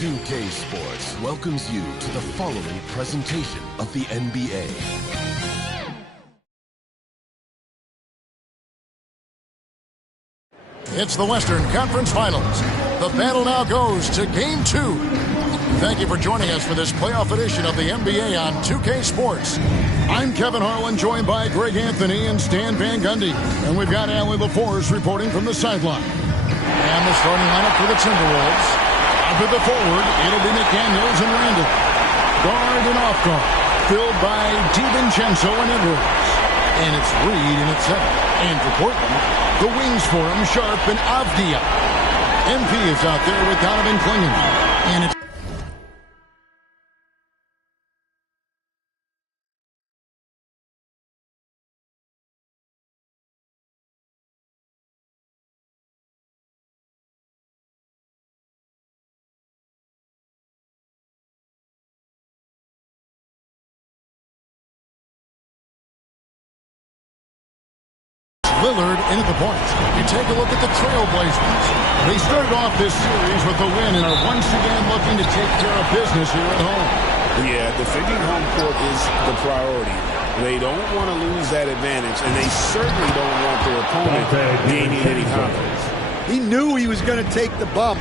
2K Sports welcomes you to the following presentation of the NBA. It's the Western Conference Finals. The battle now goes to Game 2. Thank you for joining us for this playoff edition of the NBA on 2K Sports. I'm Kevin Harlan, joined by Greg Anthony and Stan Van Gundy. And we've got Allie LaForce reporting from the sideline. And the starting lineup for the Timberwolves. Up at the forward, it'll be McDaniels and Randall. Guard and off guard, filled by DiVincenzo and Edwards. And it's Reed in at 7. And for Portland, the wings for him, Sharp and Avdia. MP is out there with Donovan Clingan. And it's Lillard in at the point. You take a look at the Trailblazers. They started off this series with a win and are once again looking to take care of business here at home. Yeah, defending home court is the priority. They don't want to lose that advantage, and they certainly don't want their opponent gaining any confidence. He knew he was going to take the bump.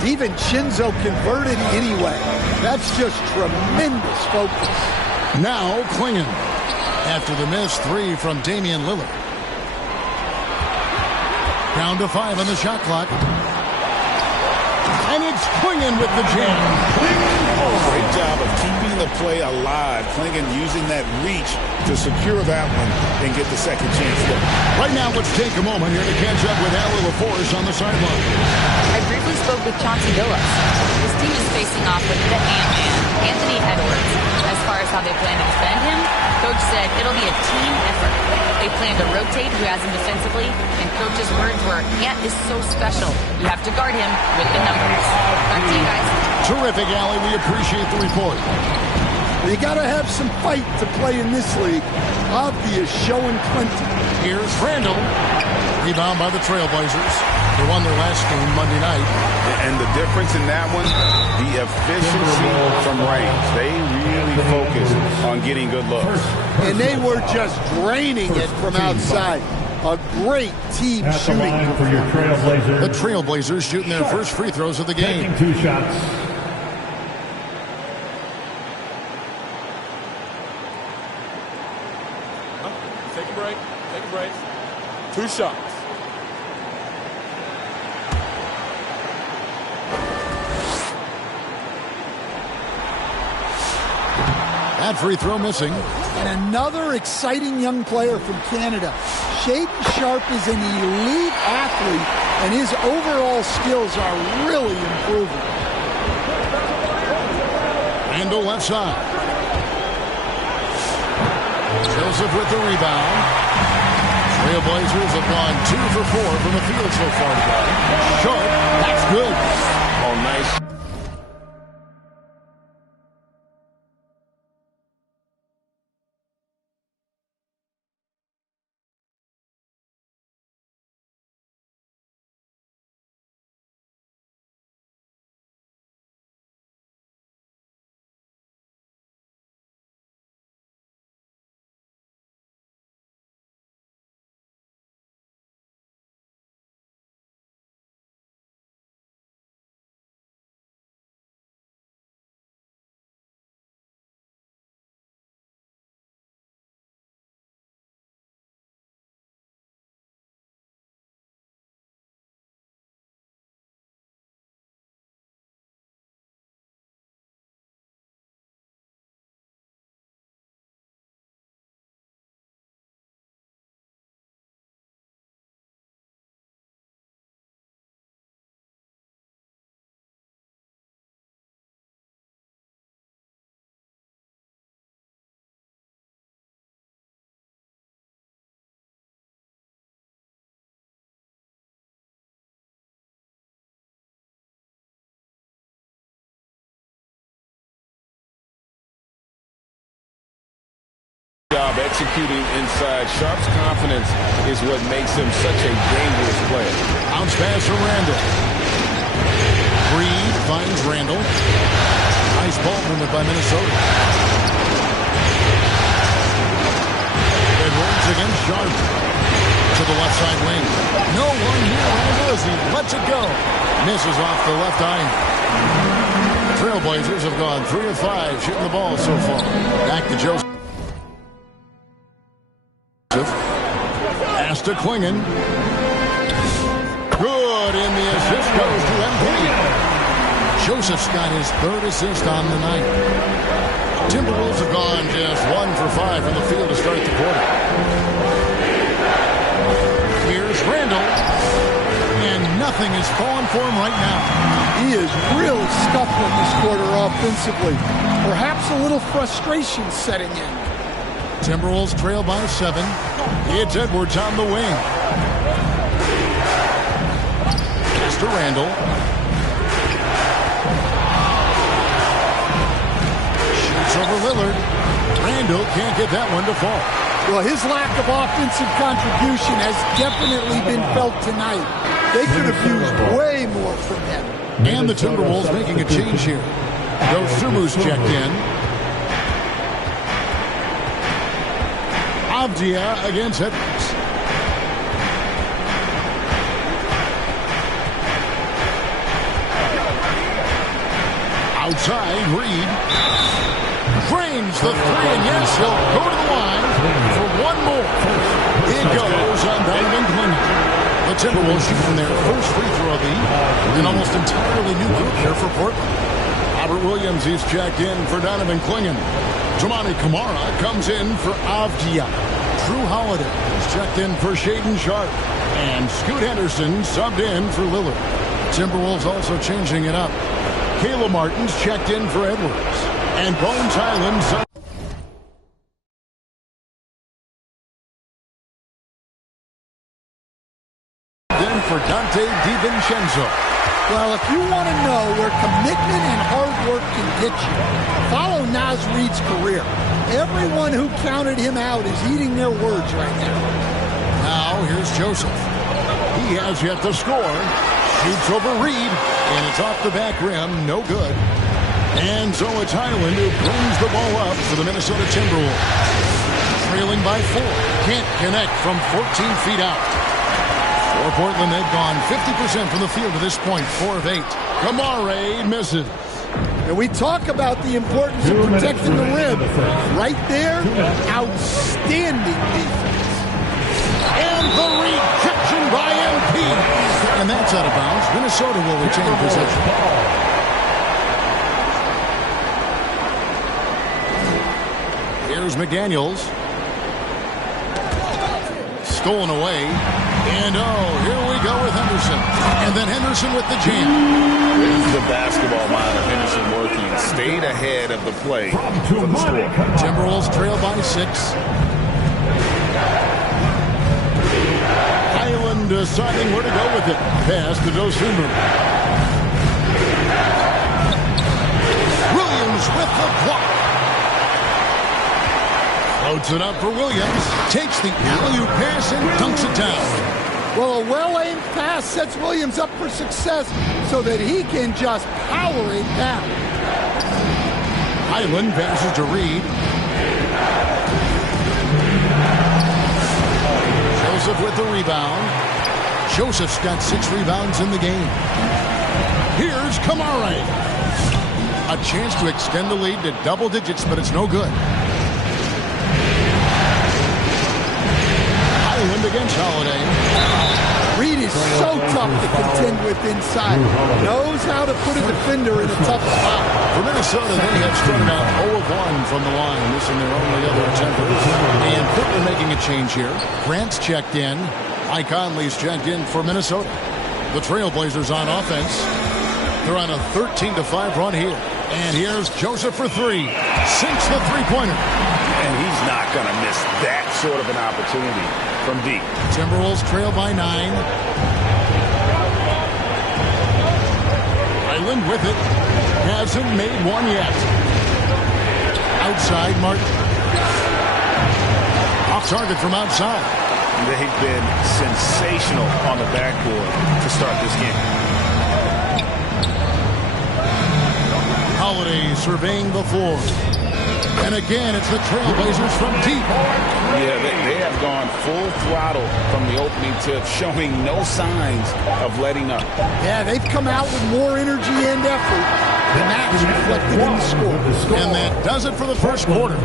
DiVincenzo converted anyway. That's just tremendous focus. Now Clingan. After the missed three from Damian Lillard. Down to 5 on the shot clock. And it's Clingan with the jam. Oh, great job of keeping the play alive. Clingan using that reach to secure that one and get the second chance look. Right now, let's take a moment here to catch up with Allie LaForce on the sideline. I briefly spoke with Chauncey Billups. His team is facing off with the Ant-Man, Anthony Edwards. As far as how they plan to defend him, Coach said it'll be a team effort. They plan to rotate who has him defensively, and Coach's words were, Ant is so special. You have to guard him with the numbers. Back to you guys. Terrific, Allie. We appreciate the report. You got to have some fight to play in this league. Obvious showing plenty. Here's Randall. Rebound by the Trailblazers. They won their last game Monday night. And the difference in that one, the efficiency from range. They really focused on getting good looks. And they were just draining it from outside. A great team shooting. For your Trailblazers. The Trailblazers shooting their first free throws of the game. Taking 2 shots. Take a break. Take a break. 2 shots. That free throw missing. And another exciting young player from Canada. Shaedon Sharpe is an elite athlete, and his overall skills are really improving. Randall left side. Joseph with the rebound. Trailblazers have gone 2 for 4 from the field so far today. Sharpe, that's good. Oh, nice. Job executing inside. Sharpe's confidence is what makes him such a dangerous player. Bounce pass from Randall. Reed finds Randall. Nice ball movement by Minnesota. Edwards against Sharp. To the left side wing. No one here. Randall as he lets it go. Misses off the left iron. Trailblazers have gone 3 of 5 shooting the ball so far. Back to Joseph. Pass to Klingon. Good, and the assist goes to MP. Joseph's got his 3rd assist on the night. Timberwolves have gone just 1 for 5 from the field to start the quarter. Here's Randall. And nothing is falling for him right now. He is really scuffling this quarter offensively. Perhaps a little frustration setting in. Timberwolves trail by 7. It's Edwards on the wing. Pass to Randall. Shoots over Lillard. Randall can't get that one to fall. Well, his lack of offensive contribution has definitely been felt tonight. They could have used way more from him. And the Timberwolves making a change here. Dosunmu's checked in. Avdia against Edwards. Outside, Reed. Frames the 3, and yes, he'll go to the line for one more. It goes on Donovan Klingon. The Timberwolves shooting their first free throw of the evening. An almost entirely new group here for Portland. Robert Williams is checked in for Donovan Klingon. Toumani Camara comes in for Avdia. Drew Holiday is checked in for Shaedon Sharpe. And Scoot Henderson subbed in for Lillard. Timberwolves also changing it up. Caleb Martin's checked in for Edwards. And Bones Highland subbed in for Dante DiVincenzo. Well, if you want to know where commitment and hard work can get you, follow Naz Reid's career. Everyone who counted him out is eating their words right now. Now, here's Joseph. He has yet to score. Shoots over Reed, and it's off the back rim. No good. And so it's Highland who brings the ball up for the Minnesota Timberwolves. Trailing by 4. Can't connect from 14 feet out. For Portland, they've gone 50% from the field to this point. 4 of 8. Camara misses. And we talk about the importance of protecting the rim. Right there, outstanding defense. And the rejection by MP. And that's out of bounds. Minnesota will retain possession. Here's McDaniels. Stolen away. And here we go with Henderson. And then Henderson with the jam. There's the basketball mind of Henderson working. Stayed ahead of the play for the score. Timberwolves trail by 6. Highland deciding where to go with it. Pass to Dosunmu. Williams with the block. Floats it up for Williams. Takes the alley-oop pass and dunks it down. Well, a well-aimed pass sets Williams up for success so that he can just power it down. Highland passes to Reed. Joseph with the rebound. Joseph's got 6 rebounds in the game. Here's Camara. A chance to extend the lead to double digits, but it's no good. Highland against Holiday. Reed is so tough to contend with inside. Knows how to put a defender in a tough spot. For Minnesota, they have started out 0 of 1 from the line, missing their only other attempt. And Portland making a change here. Grant's checked in. Mike Conley's checked in for Minnesota. The Trailblazers on offense. They're on a 13-5 run here. And here's Joseph for 3. Sinks the three-pointer. And he's not going to miss that sort of an opportunity from deep. Timberwolves trail by 9. Highland with it. Hasn't made one yet. Outside, Martin. Off target from outside. They've been sensational on the backboard to start this game. surveying the floor. And again, it's the Trailblazers from deep. Yeah, they have gone full throttle from the opening tip, showing no signs of letting up. Yeah, they've come out with more energy and effort, and that's reflected in the score. And that does it for the first quarter.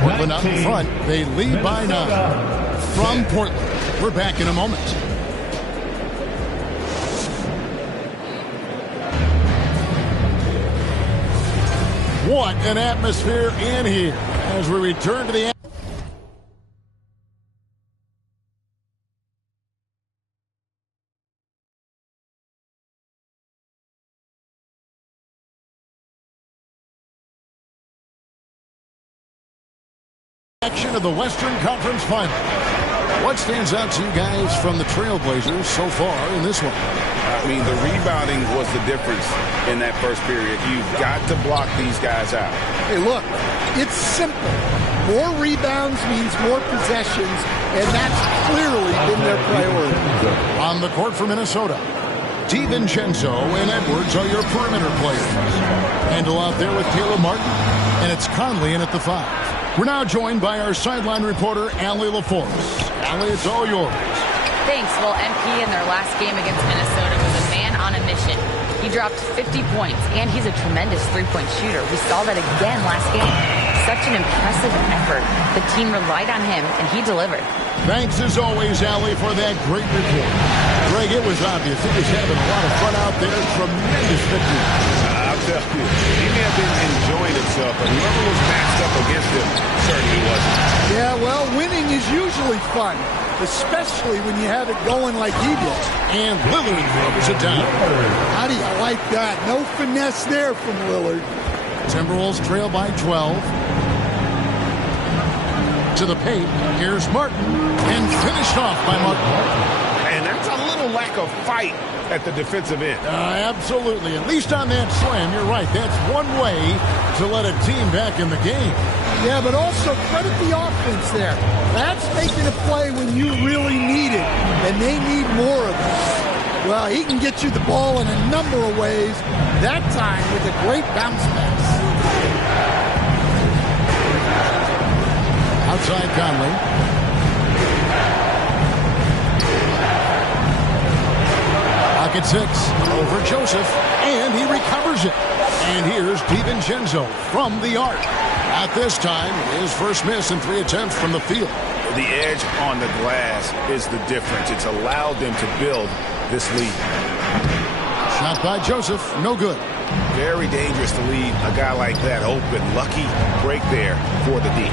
Portland out in front. They lead by 9. From Portland, we're back in a moment. What an atmosphere in here as we return to the action of the Western Conference Final. What stands out to you guys from the Trailblazers so far in this one? I mean, the rebounding was the difference in that first period. You've got to block these guys out. Hey, look, it's simple. More rebounds means more possessions, and that's clearly been their priority. On the court for Minnesota, DiVincenzo and Edwards are your perimeter players. Handle out there with Caleb Martin, and it's Conley in at the 5. We're now joined by our sideline reporter, Allie LaForce. Allie, it's all yours. Thanks. Well, MP in their last game against Minnesota was a man on a mission. He dropped 50 points, and he's a tremendous three-point shooter. We saw that again last game. Such an impressive effort. The team relied on him, and he delivered. Thanks, as always, Allie, for that great report. Greg, it was obvious. He was having a lot of fun out there. Tremendous victory. I'll tell you, he may have been enjoying himself, but whoever was matched up against him certainly wasn't. Yeah, well, winning is usually fun, especially when you have it going like he did. And Lillard throws it down. How do you like that? No finesse there from Lillard. Timberwolves trail by 12. To the paint. Here's Martin. And finished off by Martin. And that's a little lack of fight at the defensive end. Absolutely. At least on that slam, you're right. That's one way to let a team back in the game. Yeah, but also credit the offense there. That's making a play when you really need it, and they need more of it. Well, he can get you the ball in a number of ways, that time with a great bounce pass. Outside Conley. Pocket 6 over Joseph, and he recovers it. And here's DiVincenzo from the arc. At this time, his first miss in 3 attempts from the field. The edge on the glass is the difference. It's allowed them to build this lead. Shot by Joseph, no good. Very dangerous to leave a guy like that open. Lucky break there for the D.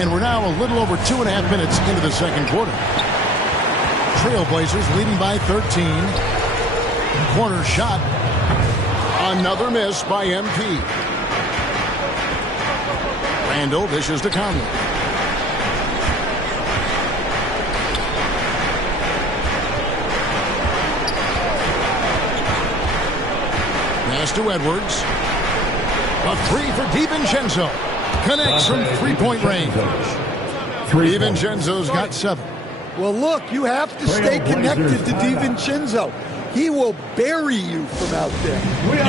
And we're now a little over 2.5 minutes into the second quarter. Trailblazers leading by 13. Corner shot. Another miss by MP. Randall dishes to Conley. Pass to Edwards. A 3 for DiVincenzo. Connects from three-point range. DiVincenzo's got 7. Well, look, you have to stay connected to DiVincenzo. He will bury you from out there.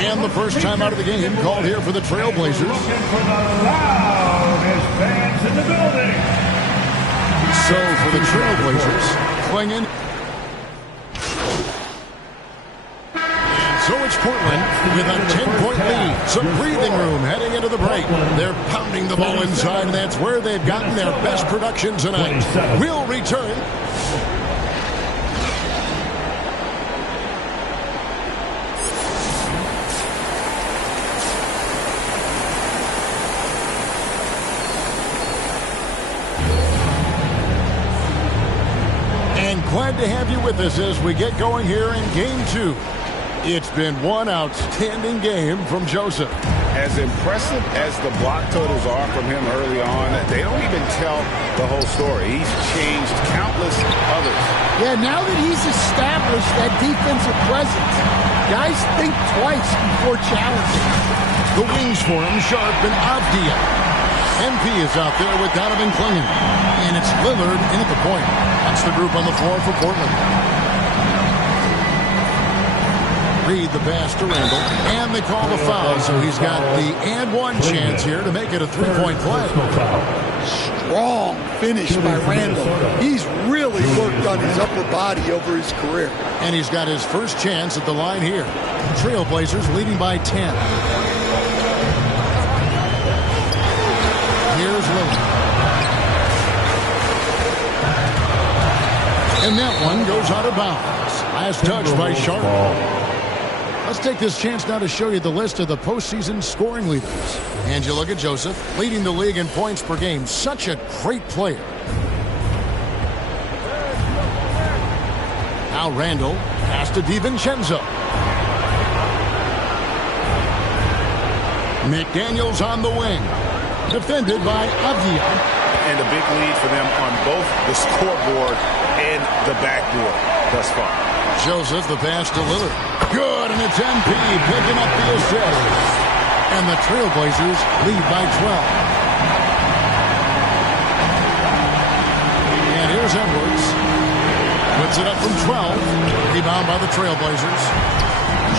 And the first time out of the game called here for the Trailblazers. So for the Trailblazers, clinging. So it's Portland with a 10-point lead. Some breathing room heading into the break. They're pounding the ball inside, and that's where they've gotten their best production tonight. We'll return. And glad to have you with us as we get going here in Game 2. It's been one outstanding game from Joseph. As impressive as the block totals are from him early on, they don't even tell the whole story. He's changed countless others. Yeah, now that he's established that defensive presence, guys think twice before challenging. The wings for him, Sharp and Avdia. MP is out there with Donovan Clingan. And it's Lillard in at the point. That's the group on the floor for Portland. Reed the pass to Randall. And they call the foul, so he's got the and one chance here to make it a three-point play. Strong finish by Randall. He's really worked on his upper body over his career. And he's got his first chance at the line here. Trailblazers leading by 10. Here's Lillard. And that one goes out of bounds. Last touch by Sharp. Let's take this chance now to show you the list of the postseason scoring leaders. And you look at Joseph, leading the league in points per game. Such a great player. Now Randall, pass to DiVincenzo. McDaniels on the wing. Defended by Avdia. And a big lead for them on both the scoreboard and the backboard thus far. Joseph, the pass to Lillard. Good, and it's MP picking up the assist. And the Trailblazers lead by 12. And here's Edwards. Puts it up from 12. Rebound by the Trailblazers.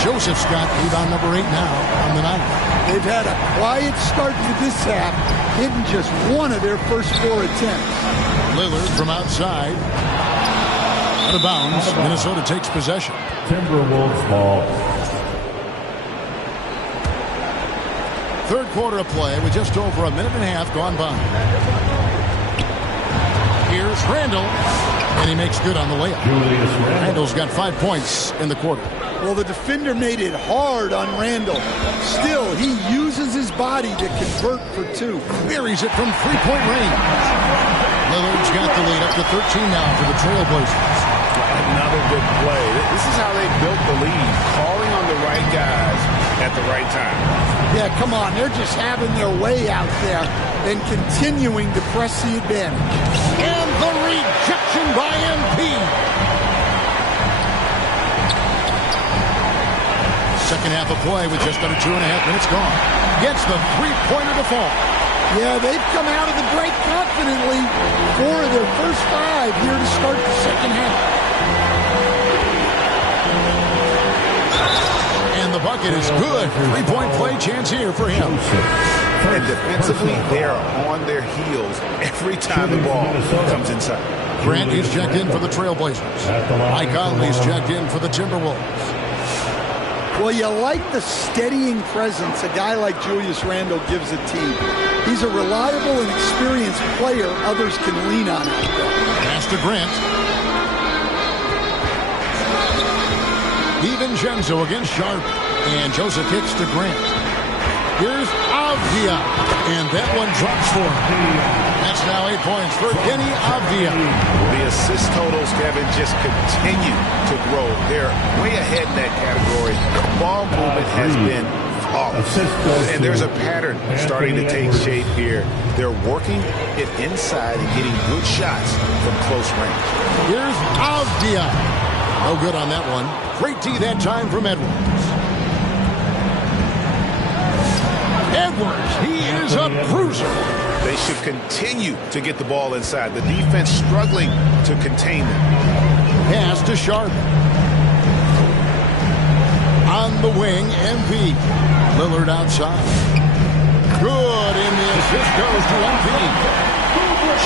Joseph's got rebound number 8 now on the night. They've had a quiet start to this half, hitting just one of their first 4 attempts. Lillard from outside. Out of bounds. Minnesota takes possession. Timberwolves ball. Third quarter of play with just over a minute and a half gone by. Here's Randall. And he makes good on the layup. Randall's got 5 points in the quarter. Well, the defender made it hard on Randall. Still, he uses his body to convert for 2. Buries it from three-point range. Lillard's got the lead up to 13 now for the Trailblazers. Another good play. This is how they built the lead. Calling on the right guys at the right time. Yeah, come on. They're just having their way out there and continuing to press the advantage. And the rejection by MP. Second half of play with just under 2.5 minutes gone. Gets the three-pointer to fall. Yeah, they've come out of the break confidently. 4 of their first 5 here to start the second half. And the bucket is good. Three-point play chance here for him. And defensively, they are on their heels every time the ball comes inside. Grant is checked in for the Trailblazers. Mike Conley's checked in for the Timberwolves. Well, you like the steadying presence a guy like Julius Randle gives a team. He's a reliable and experienced player others can lean on. Pass to Grant. DiVincenzo against Sharp. And Joseph kicks to Grant. Here's Avdia. And that one drops for him. That's now 8 points for Kenny Avdia. The assist totals, Kevin, just continue to grow. They're way ahead in that category. Ball movement has been flawless. And there's a pattern starting to take shape here. They're working it inside and getting good shots from close range. Here's Avdia. No good on that one. Great D that time from Edwards. Edwards, he is a bruiser. They should continue to get the ball inside. The defense struggling to contain them. Pass to Sharp. On the wing, MP. Lillard outside. Good, and the assist goes to MP.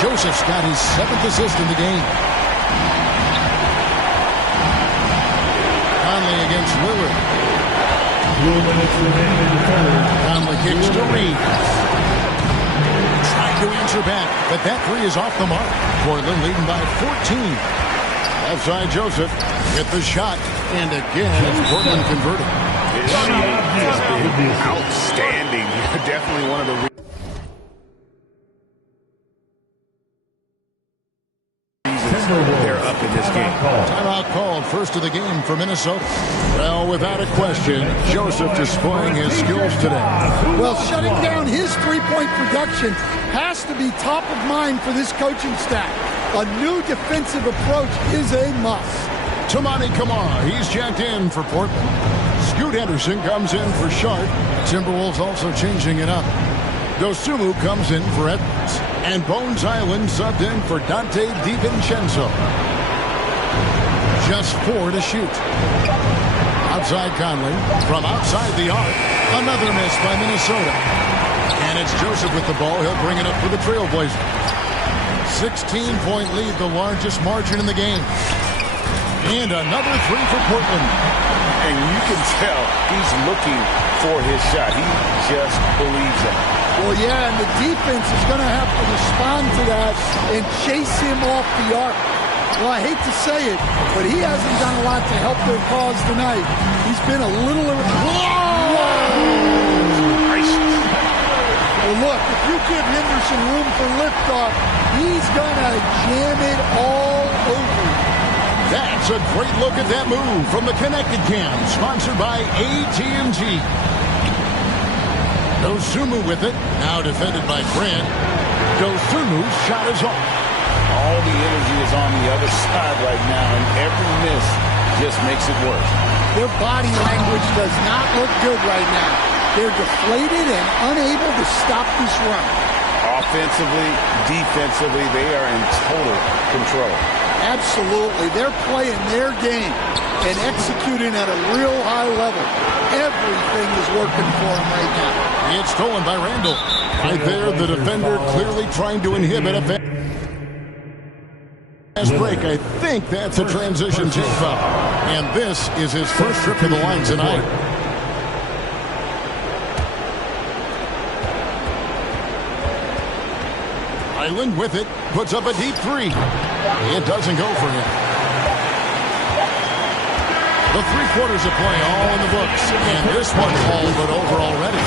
Joseph's got his 7th assist in the game. Conley against Lillard. 2 minutes remaining in the third. Conley kicks to Reed. Trying to answer back, but that 3 is off the mark. Portland leading by 14. Outside Joseph with the shot. And again, it's Portland converting. His shooting has been outstanding. Definitely one of the reasons they're up in this game. Timeout called, first of the game for Minnesota. Well, without a question, Joseph displaying his skills today. Well, shutting down his three-point production has to be top of mind for this coaching staff. A new defensive approach is a must. Toumani Camara, he's checked in for Portland. Scoot Henderson comes in for Sharp. Timberwolves also changing it up. Dosunmu comes in for Edwards. And Bones Island subbed in for Dante DiVincenzo. Just 4 to shoot. Out Outside Conley. From outside the arc. Another miss by Minnesota. And it's Joseph with the ball. He'll bring it up for the Trailblazers. 16-point lead, the largest margin in the game. And another three for Portland. And you can tell he's looking for his shot. He just believes it. Well, yeah, and the defense is going to have to respond to that and chase him off the arc. Well, I hate to say it, but he hasn't done a lot to help their cause tonight. He's been a little... Whoa! Well, look, if you give Henderson room for liftoff, he's going to jam it all over. That's a great look at that move from the Connected Cam, sponsored by AT&T. Dosunmu with it, now defended by Grant. Dosunmu's shot is off. All the energy is on the other side right now, and every miss just makes it worse. Their body language does not look good right now. They're deflated and unable to stop this run. Offensively, defensively, they are in total control. Absolutely. They're playing their game and executing at a real high level. Everything is working for them right now. It's stolen by Randall. Right there, the defender clearly trying to inhibit a fast break. I think that's a transition take foul. And this is his first trip to the line tonight. Island with it, puts up a deep three. It doesn't go for him. The 3 quarters of play all in the books, and this one's all but over already.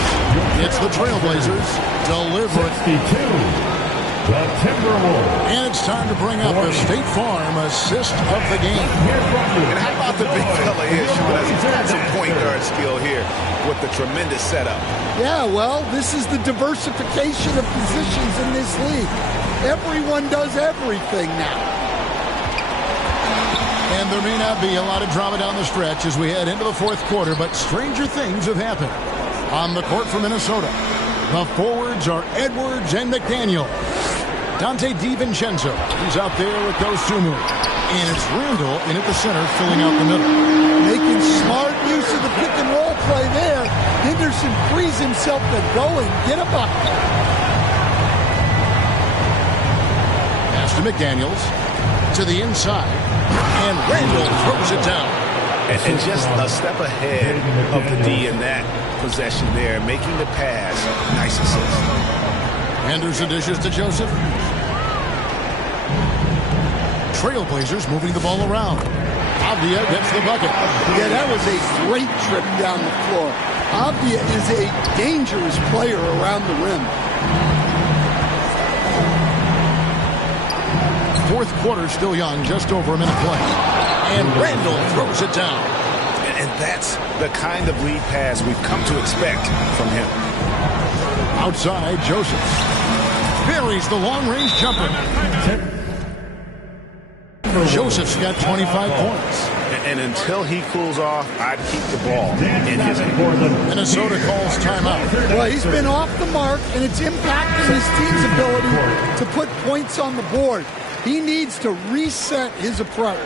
It's the Trailblazers delivering. 62. The Timberwolves. And it's time to bring up the State Farm assist of the game. And how about the big fella here showing us he's got some point guard skill here with the tremendous setup. Yeah, well, this is the diversification of positions in this league. Everyone does everything now. And there may not be a lot of drama down the stretch as we head into the 4th quarter, but stranger things have happened. On the court for Minnesota, the forwards are Edwards and McDaniel. Dante DiVincenzo, he's out there with Dosunmu. And it's Randall in at the center, filling out the middle. Making smart use of the pick and roll play there. Henderson frees himself to go and get a bucket. Pass to McDaniels. To the inside. And Randall throws it down. And just a step ahead of the D in that possession there, making the pass. Nice assist. Henderson dishes to Joseph. Trailblazers moving the ball around. Avdia gets the bucket. Yeah, that was a great trip down the floor. Avdia is a dangerous player around the rim. 4th quarter still young, just over a minute play. And Randall throws it down. And that's the kind of lead pass we've come to expect from him. Outside, Joseph buries the long-range jumper. Joseph's got 25 points. And until he cools off, I'd keep the ball in his hand. Minnesota calls timeout. Well, he's been off the mark, and it's impacting his team's ability to put points on the board. He needs to reset his approach.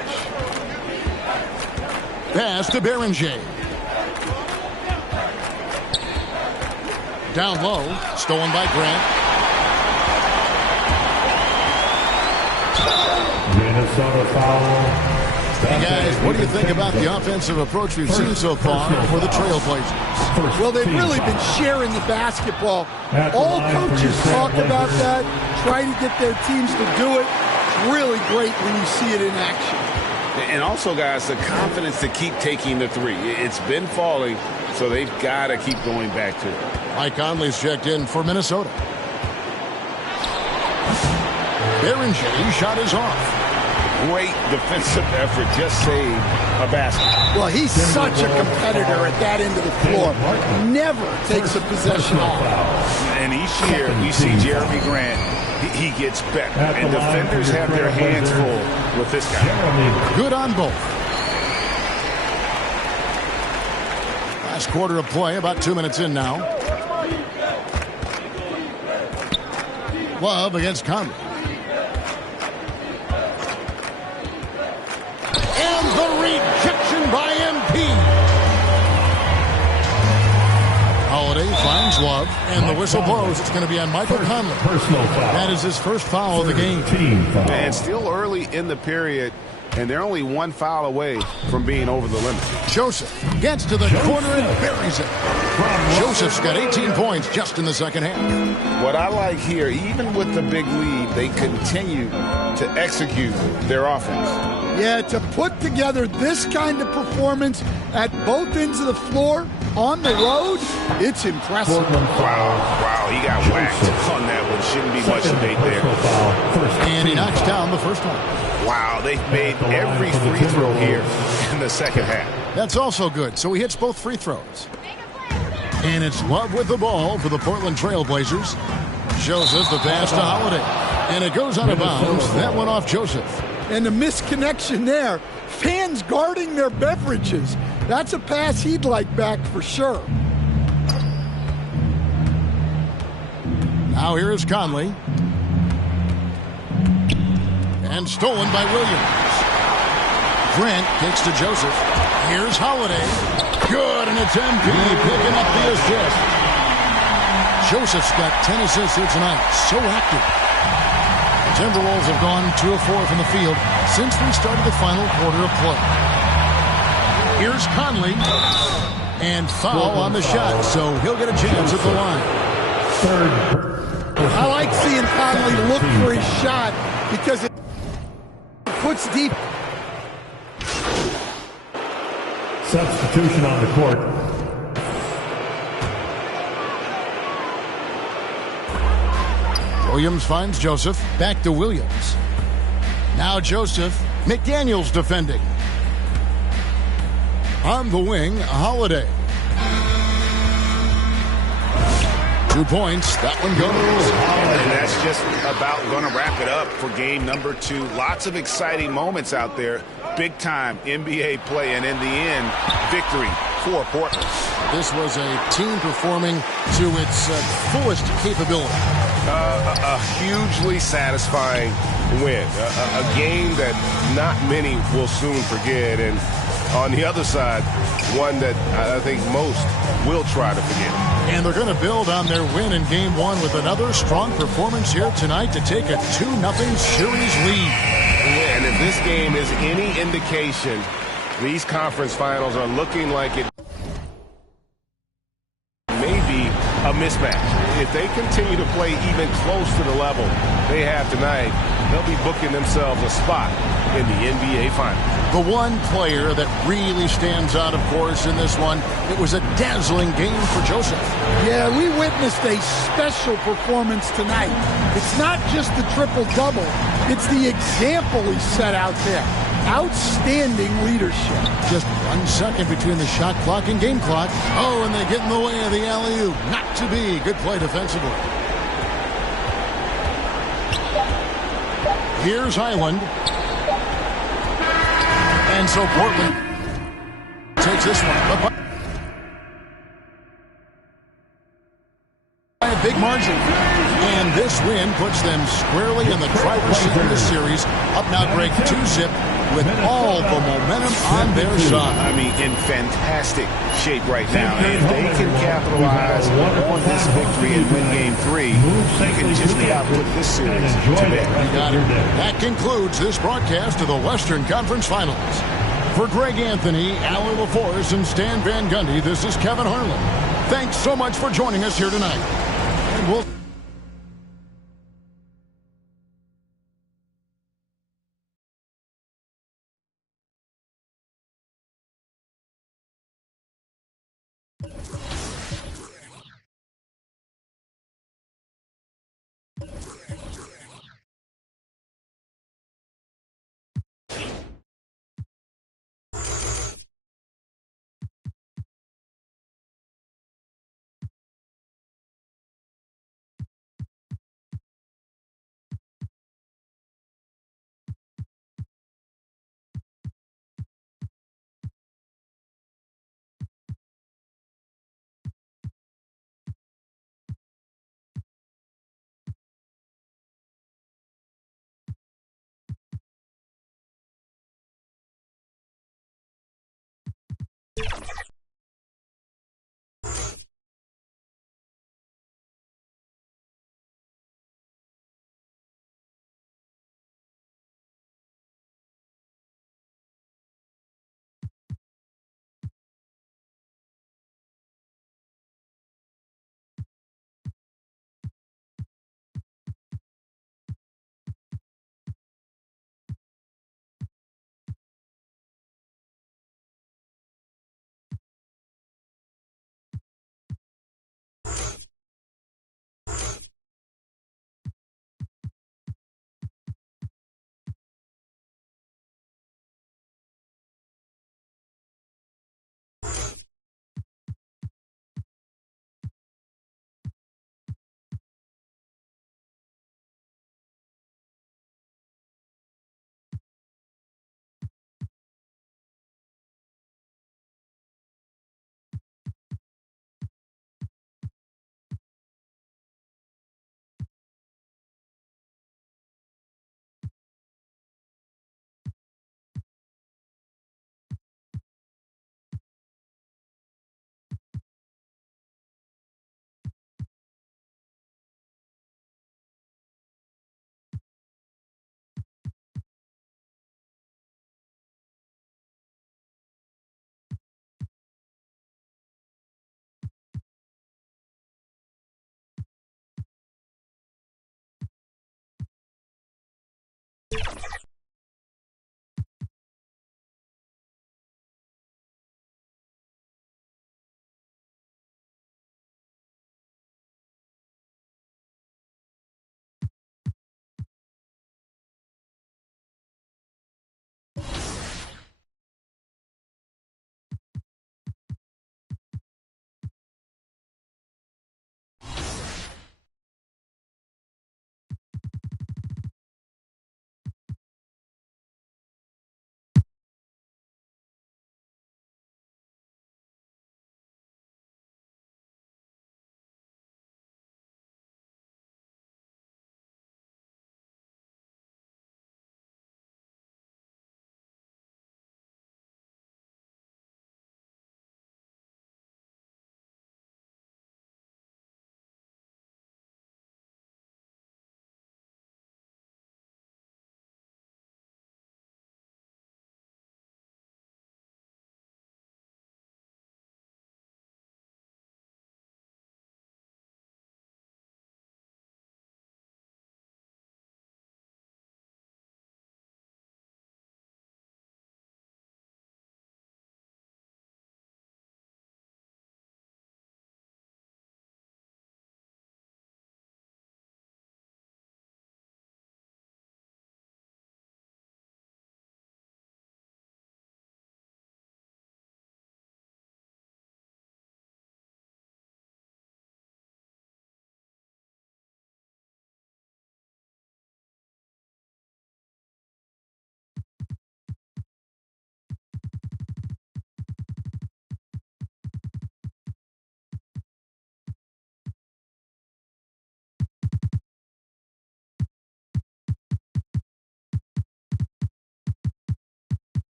Pass to Beringer. Down low, stolen by Grant. Minnesota foul. Hey guys, what do you think about the offensive approach we've seen so far for the Trailblazers? Well, they've really been sharing the basketball. All coaches talk about that, try to get their teams to do it. It's really great when you see it in action. And also, guys, the confidence to keep taking the three. It's been falling, so they've got to keep going back to it. Mike Conley's checked in for Minnesota. Beringer shot is off. Great defensive effort, just saved a basket. Well, he's such a competitor at that end of the floor. Never takes a possession off. And each year, we see Jeremy Grant, he gets better. And defenders have their hands full with this guy. Good on both. Last quarter of play, about 2 minutes in now. Love against Conley. And the rejection by MP. Holiday finds Love, and the whistle blows. It's going to be on Michael Conley. Personal foul. That is his first foul of the game. Team foul. And still early in the period, and they're only one foul away from being over the limit. Joseph gets to the corner and buries it. Joseph's got 18 points just in the second half. What I like here, even with the big lead, they continue to execute their offense. Yeah, to put together this kind of performance at both ends of the floor on the road, it's impressive. Wow, he got whacked on that one. Shouldn't be much debate there. And he knocks down the first one. Wow, they've made every free throw here in the second half. That's also good, so he hits both free throws. And it's Love with the ball for the Portland Trail Blazers. Joseph, the pass to Holiday. And it goes out of bounds. That went off Joseph. And the misconnection there. Fans guarding their beverages. That's a pass he'd like back for sure. Now here is Conley. And stolen by Williams. Grant kicks to Joseph. Here's Holiday. Good, and it's MP picking up the assist. Joseph's got 10 assists here tonight. So active. The Timberwolves have gone 2 of 4 from the field since we started the final quarter of play. Here's Conley. And foul on the shot, so he'll get a chance at the line. I like seeing Conley look for his shot because it puts deep. Substitution on the court. Williams finds Joseph. Back to Williams. Now Joseph. McDaniels defending. On the wing, Holiday. 2 points. That one goes. And that's just about going to wrap it up for game number 2. Lots of exciting moments out there. Big-time NBA play, and in the end, victory for Portland. This was a team performing to its fullest capability. A hugely satisfying win. A game that not many will soon forget. And on the other side, one that I think most will try to forget. And they're going to build on their win in Game 1 with another strong performance here tonight to take a 2-0 series lead. And if this game is any indication, these conference finals are looking like it may be a mismatch. If they continue to play even close to the level they have tonight, they'll be booking themselves a spot in the NBA Finals. The one player that really stands out, of course, in this one, it was a dazzling game for Joseph. Yeah, we witnessed a special performance tonight. It's not just the triple-double. It's the example he set out there. Outstanding leadership. Just 1 second between the shot clock and game clock. Oh, and they get in the way of the alley-oop. Not to be. Good play defensively. Here's Highland. And so Portland takes this one. But by a big margin. And this win puts them squarely in the driver's seat in the series. Up now, Greg, 2-zip with all the momentum on their side. I mean, in fantastic shape right now. And if they can capitalize on this victory and win Game 3, they can just about put this series to bed. You got it. That concludes this broadcast of the Western Conference Finals. For Greg Anthony, Alan LaForce, and Stan Van Gundy, this is Kevin Harlan. Thanks so much for joining us here tonight. And we'll